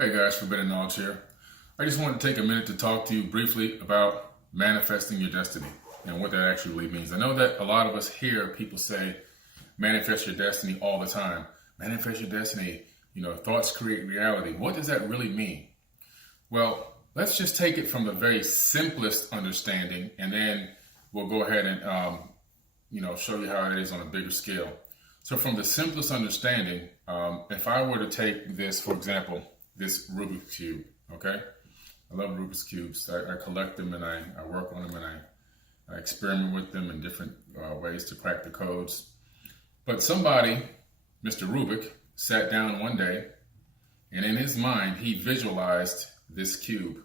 Hey guys, Forbidden Knowledge here. I just wanted to take a minute to talk to you briefly about manifesting your destiny and what that actually really means. I know that a lot of us hear people say, manifest your destiny all the time. Manifest your destiny, thoughts create reality. What does that really mean? Well, let's just take it from the very simplest understanding and then we'll go ahead and, show you how it is on a bigger scale. So from the simplest understanding, if I were to take this, for example, this Rubik's Cube, okay? I love Rubik's Cubes. I collect them and I work on them and I experiment with them in different ways to crack the codes. But somebody, Mr. Rubik, sat down one day and in his mind, he visualized this cube.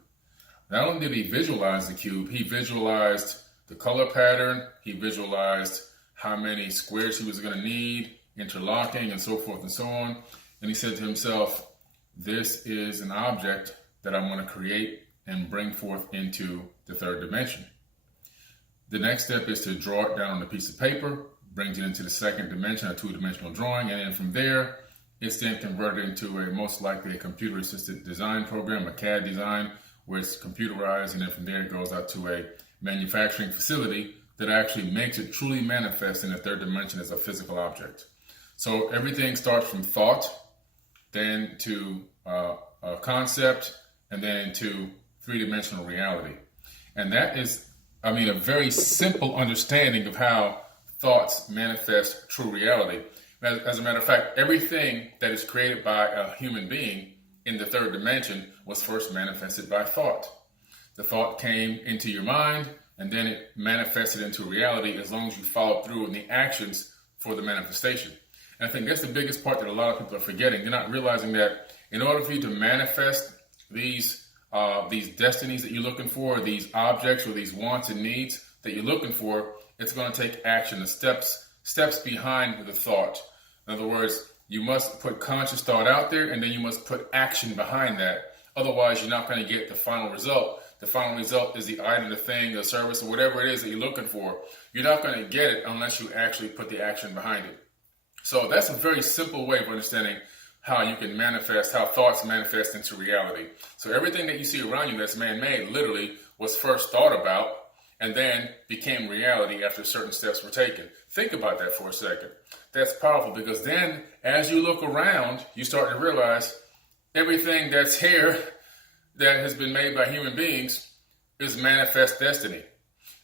Not only did he visualize the cube, he visualized the color pattern, he visualized how many squares he was going to need, interlocking and so forth and so on. And he said to himself, this is an object that I'm going to create and bring forth into the third dimension. The next step is to draw it down on a piece of paper, brings it into the second dimension, a two-dimensional drawing, and then from there, it's then converted into most likely a computer-assisted design program, a CAD design, where it's computerized, and then from there it goes out to a manufacturing facility that actually makes it truly manifest in the third dimension as a physical object. So everything starts from thought, then to a concept, and then to three-dimensional reality. And that is, a very simple understanding of how thoughts manifest true reality. As a matter of fact, everything that is created by a human being in the third dimension was first manifested by thought. The thought came into your mind, and then it manifested into reality as long as you followed through in the actions for the manifestation. And I think that's the biggest part that a lot of people are forgetting. They're not realizing that in order for you to manifest these destinies that you're looking for, these objects or these wants and needs that you're looking for, it's going to take action, the steps behind the thought. In other words, you must put conscious thought out there and then you must put action behind that. Otherwise, you're not going to get the final result. The final result is the item, the thing, the service, or whatever it is that you're looking for. You're not going to get it unless you actually put the action behind it. So that's a very simple way of understanding how you can manifest, how thoughts manifest into reality. So everything that you see around you that's man-made literally was first thought about and then became reality after certain steps were taken. Think about that for a second. That's powerful because then as you look around, you start to realize everything that's here that has been made by human beings is manifest destiny.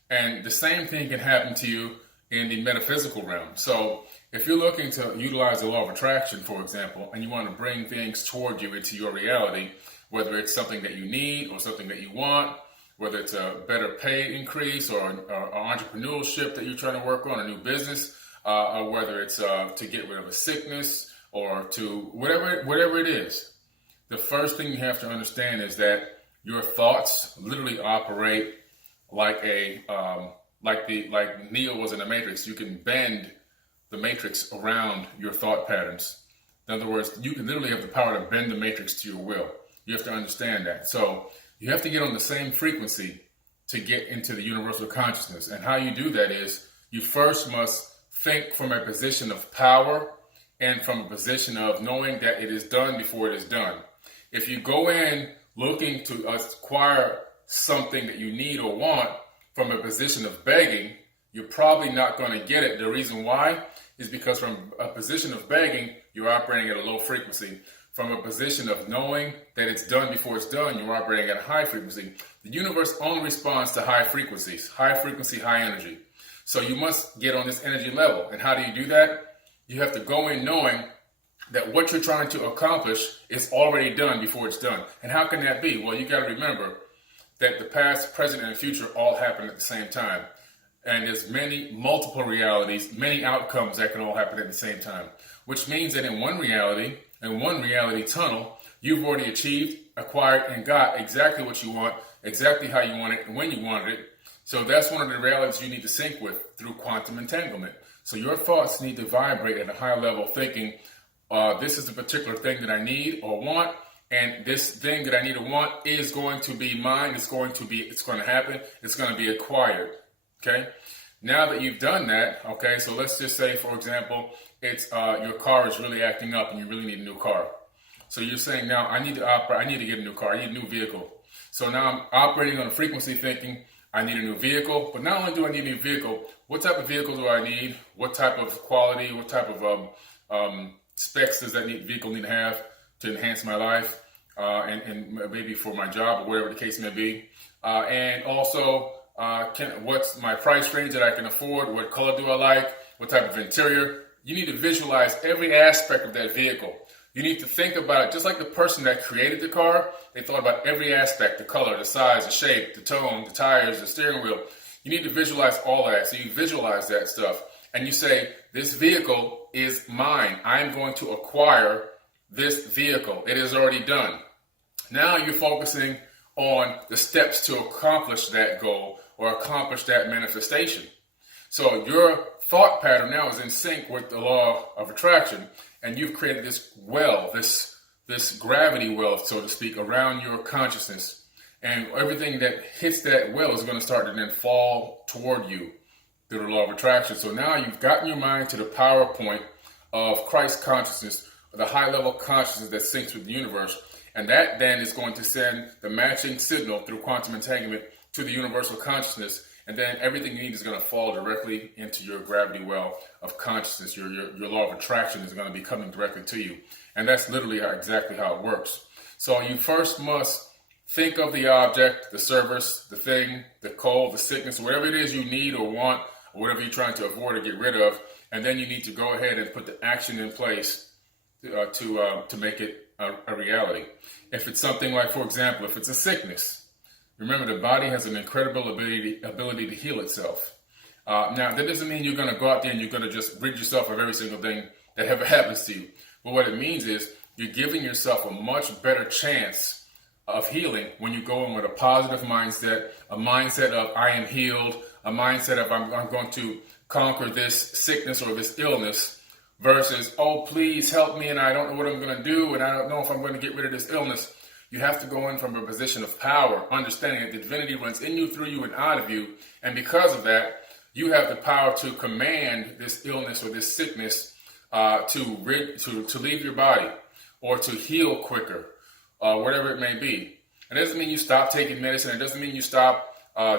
And the same thing can happen to you in the metaphysical realm. So if you're looking to utilize the law of attraction, for example, and you want to bring things toward you into your reality, whether it's something that you need or something that you want, whether it's a better pay increase or entrepreneurship that you're trying to work on, a new business, or whether it's to get rid of a sickness or to whatever it is, the first thing you have to understand is that your thoughts literally operate like like Neo was in the Matrix. You can bend the matrix around your thought patterns. In other words, you can literally have the power to bend the matrix to your will. You have to understand that. So you have to get on the same frequency to get into the universal consciousness. And how you do that is you first must think from a position of power and from a position of knowing that it is done before it is done. If you go in looking to acquire something that you need or want from a position of begging, you're probably not going to get it. The reason why is because from a position of begging, you're operating at a low frequency. From a position of knowing that it's done before it's done, you're operating at a high frequency. The universe only responds to high frequencies, high frequency, high energy. So you must get on this energy level. And how do you do that? You have to go in knowing that what you're trying to accomplish is already done before it's done. And how can that be? Well, you got to remember that the past, present, and future all happen at the same time. And there's multiple realities, many outcomes that can all happen at the same time. Which means that in one reality tunnel, you've already achieved, acquired, and got exactly what you want, exactly how you want it, and when you wanted it. So that's one of the realities you need to sync with through quantum entanglement. So your thoughts need to vibrate at a high level thinking, this is a particular thing that I need or want, and this thing that I need or want is going to be mine, it's going to happen, it's going to be acquired. Okay. Now that you've done that, okay, so let's just say, for example, it's your car is really acting up and you really need a new car. So you're saying now I need to operate, I need to get a new car, I need a new vehicle. So now I'm operating on a frequency thinking I need a new vehicle. But not only do I need a new vehicle, what type of vehicle do I need? What type of quality, what type of specs does that vehicle need to have to enhance my life and maybe for my job or whatever the case may be. And also, what's my price range that I can afford? What color do I like? What type of interior? You need to visualize every aspect of that vehicle. You need to think about it just like the person that created the car. They thought about every aspect, the color, the size, the shape, the tone, the tires, the steering wheel. You need to visualize all of that. So you visualize that stuff and you say, this vehicle is mine. I'm going to acquire this vehicle. It is already done. Now you're focusing on the steps to accomplish that goal or accomplish that manifestation. So your thought pattern now is in sync with the law of attraction, and you've created this well, this gravity well, so to speak, around your consciousness. And everything that hits that well is going to start to then fall toward you through the law of attraction. So now you've gotten your mind to the power point of Christ consciousness, the high level consciousness that syncs with the universe. And that then is going to send the matching signal through quantum entanglement to the universal consciousness. And then everything you need is going to fall directly into your gravity well of consciousness. Your law of attraction is going to be coming directly to you. And that's literally exactly how it works. So you first must think of the object, the service, the thing, the cold, the sickness, whatever it is you need or want, or whatever you're trying to avoid or get rid of. And then you need to go ahead and put the action in place to make it a reality. If it's something like, for example, if it's a sickness, remember, the body has an incredible ability to heal itself. Now, that doesn't mean you're going to go out there and you're going to just rid yourself of every single thing that ever happens to you. But what it means is you're giving yourself a much better chance of healing when you go in with a positive mindset, a mindset of I am healed, a mindset of I'm going to conquer this sickness or this illness, versus, oh, please help me and I don't know what I'm going to do and I don't know if I'm going to get rid of this illness. You have to go in from a position of power, understanding that the divinity runs in you, through you, and out of you. And because of that, you have the power to command this illness or this sickness to leave your body or to heal quicker, whatever it may be. It doesn't mean you stop taking medicine. It doesn't mean you stop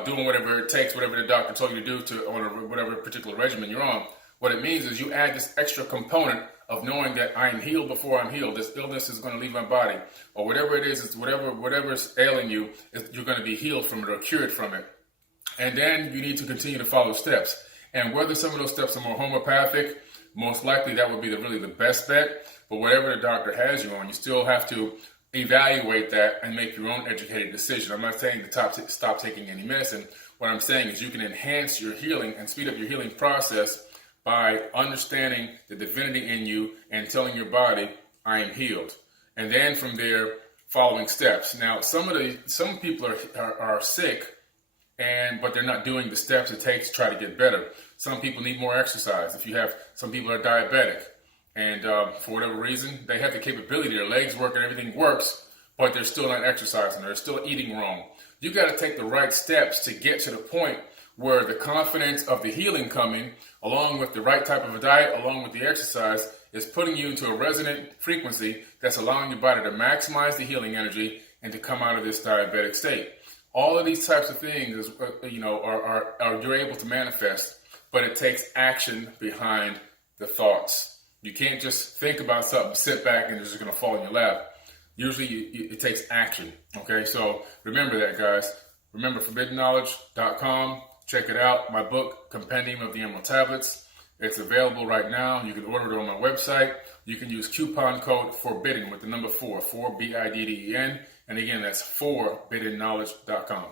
doing whatever it takes, whatever the doctor told you to do on whatever particular regimen you're on. What it means is you add this extra component of knowing that I am healed before I'm healed. This illness is going to leave my body, or whatever it is, it's whatever's ailing you, you're going to be healed from it or cured from it. And then you need to continue to follow steps. And whether some of those steps are more homeopathic, most likely that would be really the best bet. But whatever the doctor has you on, you still have to evaluate that and make your own educated decision. I'm not saying to stop taking any medicine. What I'm saying is you can enhance your healing and speed up your healing process by understanding the divinity in you and telling your body, I am healed. And then from there, following steps. Now, some people are sick, but they're not doing the steps it takes to try to get better. Some people need more exercise. Some people are diabetic, and for whatever reason, they have the capability, their legs work and everything works, but they're still not exercising. They're still eating wrong. You got to take the right steps to get to the point where the confidence of the healing coming, along with the right type of a diet, along with the exercise, is putting you into a resonant frequency that's allowing your body to maximize the healing energy and to come out of this diabetic state. All of these types of things, are you're able to manifest, but it takes action behind the thoughts. You can't just think about something, sit back, and it's just going to fall in your lap. Usually, it takes action. Okay, so remember that, guys. Remember, forbiddenknowledge.com. Check it out. My book, Compendium of the Emerald Tablets. It's available right now. You can order it on my website. You can use coupon code FORBIDDEN with the number 4, 4 BIDDEN. And again, that's forbiddenknowledge.com.